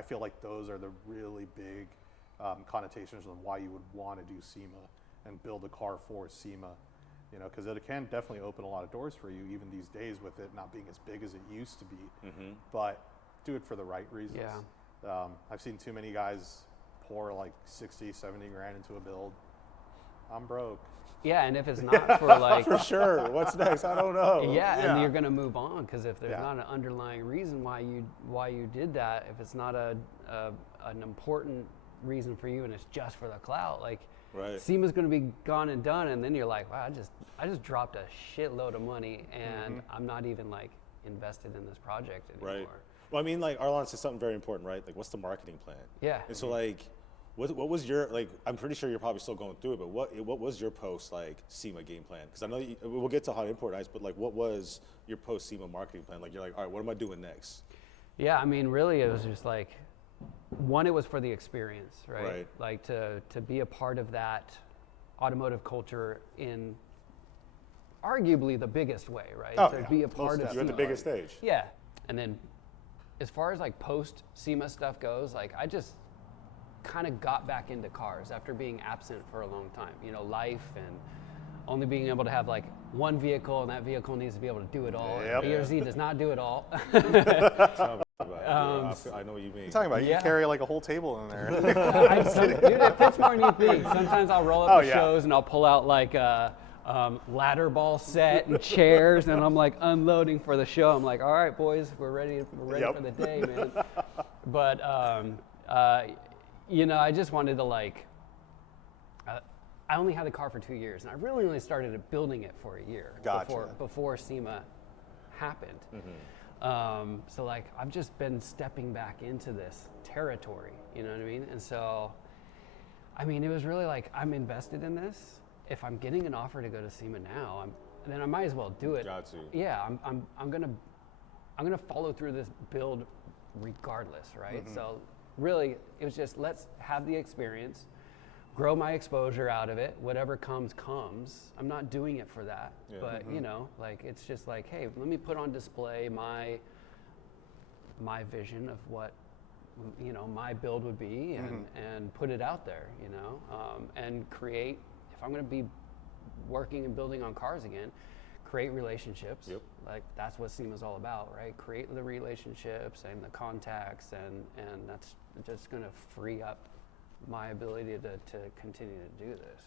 I feel like those are the really big connotations of why you would want to do SEMA and build a car for SEMA. You know, because it can definitely open a lot of doors for you, even these days with it not being as big as it used to be. But do it for the right reasons. Yeah. I've seen too many guys pour like 60, 70 grand into a build. I'm broke. Yeah, and if it's not for like For sure. What's next? I don't know. yeah, and you're gonna move on because if there's not an underlying reason why you did that, if it's not an important reason for you and it's just for the clout, like SEMA's gonna be gone and done, and then you're like, wow, I just dropped a shitload of money and I'm not even like invested in this project anymore. Right. Well, I mean, like Arlon said something very important, right? Like, what's the marketing plan? Yeah. And so, like, what was your, like, I'm pretty sure you're probably still going through it, but what was your post, like, SEMA game plan? Because I know we'll get to how important it is, but, like, what was your post SEMA marketing plan? Like, you're like, all right, what am I doing next? Yeah, I mean, really, it was just like, one, it was for the experience, right? Like, to be a part of that automotive culture in arguably the biggest way, right? Oh, to be a part of you're at the biggest stage. Yeah. And then as far as like post SEMA stuff goes, like I just kind of got back into cars after being absent for a long time, you know, life and only being able to have like one vehicle, and that vehicle needs to be able to do it all. Yep. B or Z does not do it all. I know what you mean. You're talking about you carry like a whole table in there. Dude, it fits more than you think. Sometimes I'll roll up to shows and I'll pull out like a ladder ball set and chairs, and I'm like unloading for the show. I'm like, all right, boys, we're ready for the day, man. But you know, I just wanted to like. I only had the car for 2 years, and I really only started building it for a year before SEMA happened. So like I've just been stepping back into this territory, you know what I mean? And so, I mean, it was really like, I'm invested in this. If I'm getting an offer to go to SEMA now, then I might as well do it. Got to. Yeah, I'm gonna follow through this build regardless, right? So really, it was just, let's have the experience, grow my exposure out of it. Whatever comes. I'm not doing it for that, but you know, like it's just like, hey, let me put on display my vision of what, you know, my build would be, and put it out there, you know, and create. If I'm going to be working and building on cars again, create relationships. Like that's what SEMA's all about, right? Create the relationships and the contacts, and that's just going to free up my ability to continue to do this.